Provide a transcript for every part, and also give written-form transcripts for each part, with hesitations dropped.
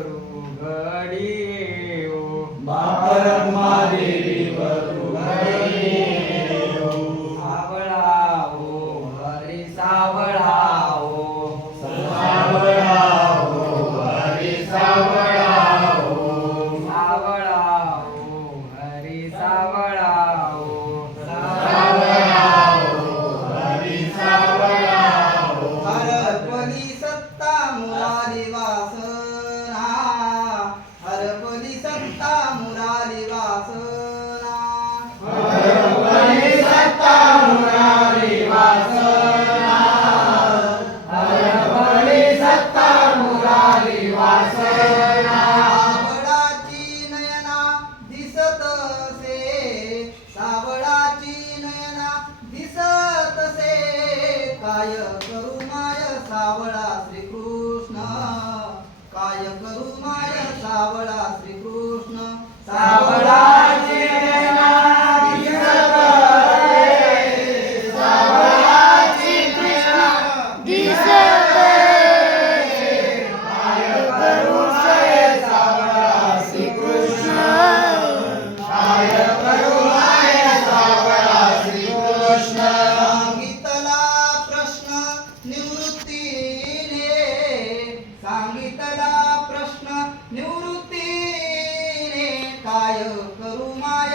वरू घडी येऊ बापर रखुमादेवीवरू घडी येऊ. सावळाओ हरी सावळाओ सावळाओ हरी सावळाओ. सावळाओ हरी सावळाओ सावळाओ हरी सावळाओ. हरपली सत्ता मुरारी वासना हरपली सत्ता मुरारी वासना हरपली सत्ता मुरारी वासना. हरपली सत्ता मुरारी वासना. सावळाची नयना दिसतसे सावळाची नयना दिसतसे काय करू माय सावळा श्रीकृष्ण काय करू माय सावळा श्रीकृष्ण सावळाची नयना दिसतसे. सावळाची नयना दिसतसे. काय करू माय सावळा श्रीकृष्ण. काय करू माय सावळा श्रीकृष्ण. सांगितला प्रश्न निवृत्तीने सांगितला प्रश्न निवृत्तीने काय करू माय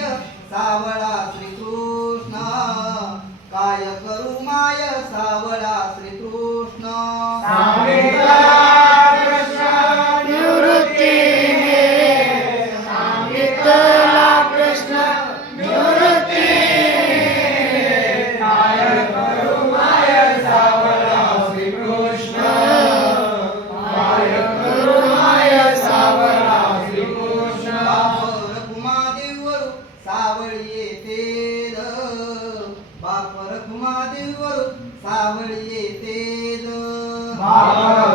सावळा श्रीकृष्ण काय करू माय सावळा श्रीकृष्ण सांगितला प्रश्न निवृत्तीने. सांगितला प्रश्न निवृत्तीने. काय करू माय सावळा श्रीकृष्ण. काय करू माय सावळा श्रीकृष्ण. बापर कुमादेवरू सावळी येते बापर कुमादेवरू सावळी येते बापर